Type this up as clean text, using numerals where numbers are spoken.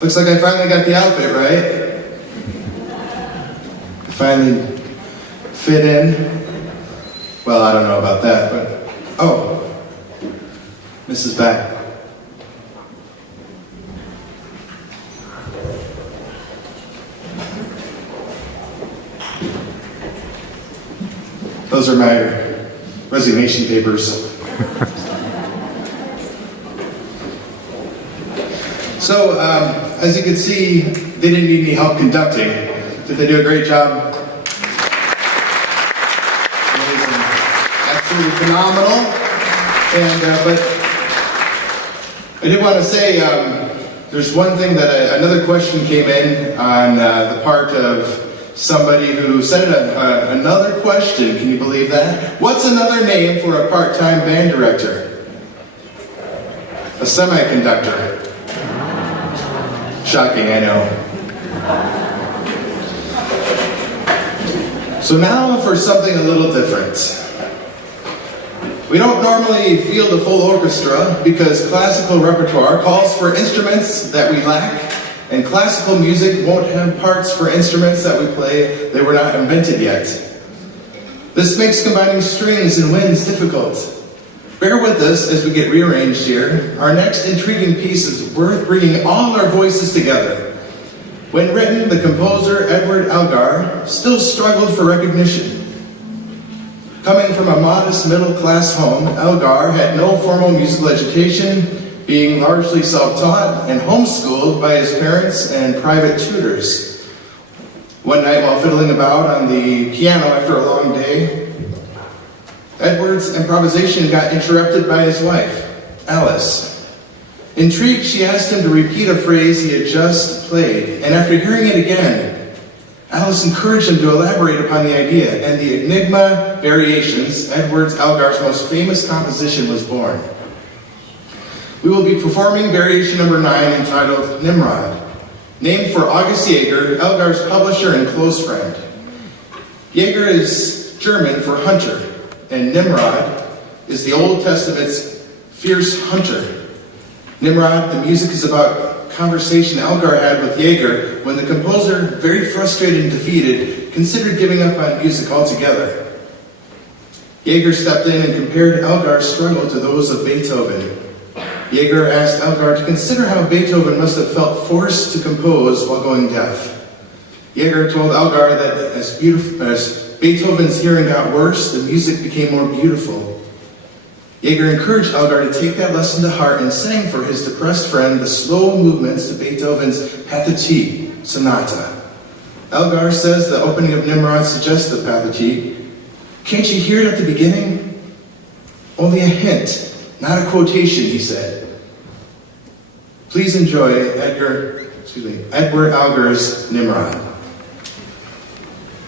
Looks like I finally got the outfit right. I finally fit in. Well, I don't know about that, but... Oh, Mrs. back. Those are my resignation papers. So, as you can see, they didn't need any help conducting. Did they do a great job? Amazing. Absolutely phenomenal. And, but I did want to say, there's one thing that another question came in on the part of somebody who sent another question. Can you believe that? What's another name for a part-time band director? A semiconductor. Shocking, I know. So now for something a little different. We don't normally field a full orchestra because classical repertoire calls for instruments that we lack, and classical music won't have parts for instruments that we play that were not invented yet. This makes combining strings and winds difficult. Bear with us as we get rearranged here. Our next intriguing piece is worth bringing all our voices together. When written, the composer Edward Elgar still struggled for recognition. Coming from a modest middle-class home, Elgar had no formal musical education, being largely self-taught and homeschooled by his parents and private tutors. One night while fiddling about on the piano after a long day, Edward's improvisation got interrupted by his wife, Alice. Intrigued, she asked him to repeat a phrase he had just played, and after hearing it again, Alice encouraged him to elaborate upon the idea, and the Enigma Variations, Elgar's most famous composition, was born. We will be performing variation number 9 entitled Nimrod, named for August Jaeger, Elgar's publisher and close friend. Jaeger is German for hunter, and Nimrod is the Old Testament's fierce hunter. Nimrod, the music is about conversation Elgar had with Jaeger when the composer, very frustrated and defeated, considered giving up on music altogether. Jaeger stepped in and compared Elgar's struggle to those of Beethoven. Jaeger asked Elgar to consider how Beethoven must have felt forced to compose while going deaf. Jaeger told Elgar that as Beethoven's hearing got worse, the music became more beautiful. Jaeger encouraged Elgar to take that lesson to heart and sang for his depressed friend the slow movements to Beethoven's Pathetique sonata. Elgar says the opening of Nimrod suggests the Pathetique. Can't you hear it at the beginning? Only a hint, not a quotation, he said. Please enjoy Edward Elgar's Nimrod.